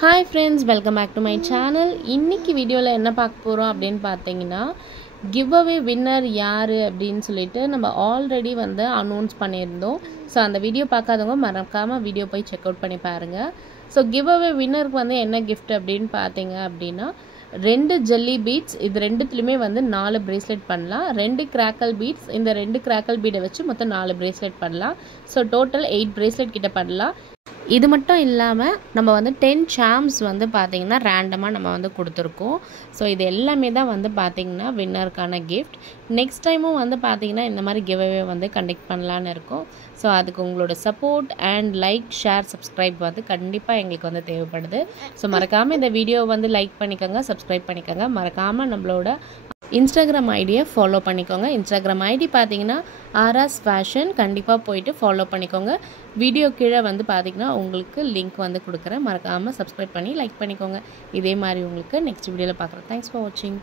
Hi friends, welcome back to my channel. இன்னைக்கு வீடியோல என்ன பார்க்க போறோம் அப்படினு பாத்தீங்கன்னா giveaway winner யாரு அப்படினு சொல்லிட்டு நம்ம ஆல்ரெடி வந்து அனௌன்ஸ் பண்ணிருந்தோம். சோ அந்த வீடியோ பார்க்காதவங்க மறக்காம வீடியோ போய் செக் அவுட் பண்ணி பாருங்க. சோ giveaway winnerக்கு வந்து என்ன gift அப்படினு பாத்தீங்க அப்படினா ரெண்டு ஜெல்லி பீட்ஸ் இது ரெண்டுத்துலயுமே வந்து 4 பிரேஸ்லெட் பண்ணலாம். ரெண்டு கிராக்கல் பீட்ஸ் இந்த ரெண்டு கிராக்கல் பீடை வச்சு மொத்தம் 4 பிரேஸ்லெட் பண்ணலாம். சோ டோட்டல் 8 பிரேஸ்லெட் கிட்ட பண்ணலாம். இது மட்டும் இல்லாமல் நம்ம வந்து 10 சாம்ஸ் வந்து பார்த்திங்கன்னா ரேண்டமாக நம்ம வந்து கொடுத்துருக்கோம். ஸோ இது எல்லாமே தான் வந்து பார்த்திங்கன்னா வின்னருக்கான கிஃப்ட். நெக்ஸ்ட் டைமும் வந்து பார்த்திங்கன்னா இந்த மாதிரி கிவ்அவே வந்து கண்டக்ட் பண்ணலான்னு இருக்கோம். ஸோ அதுக்கு உங்களோட support and like share subscribe வந்து கண்டிப்பாக எங்களுக்கு வந்து தேவைப்படுது. ஸோ மறக்காமல் இந்த வீடியோ வந்து லைக் பண்ணிக்கோங்க, சப்ஸ்கிரைப் பண்ணிக்கோங்க. மறக்காமல் நம்மளோட இன்ஸ்டாகிராம் ஐடியை ஃபாலோ பண்ணிக்கோங்க. இன்ஸ்டாகிராம் ஐடி பார்த்தீங்கன்னா ஆராஸ் ஃபேஷன். கண்டிப்பாக போயிட்டு ஃபாலோ பண்ணிக்கோங்க. வீடியோ கீழே வந்து பார்த்தீங்கன்னா உங்களுக்கு லிங்க் வந்து கொடுக்குறேன். மறக்காமல் சப்ஸ்கிரைப் பண்ணி லைக் பண்ணிக்கோங்க. இதே மாதிரி உங்களுக்கு நெக்ஸ்ட் வீடியோவில் பார்க்குறேன். தேங்க்ஸ் ஃபார் வாட்சிங்.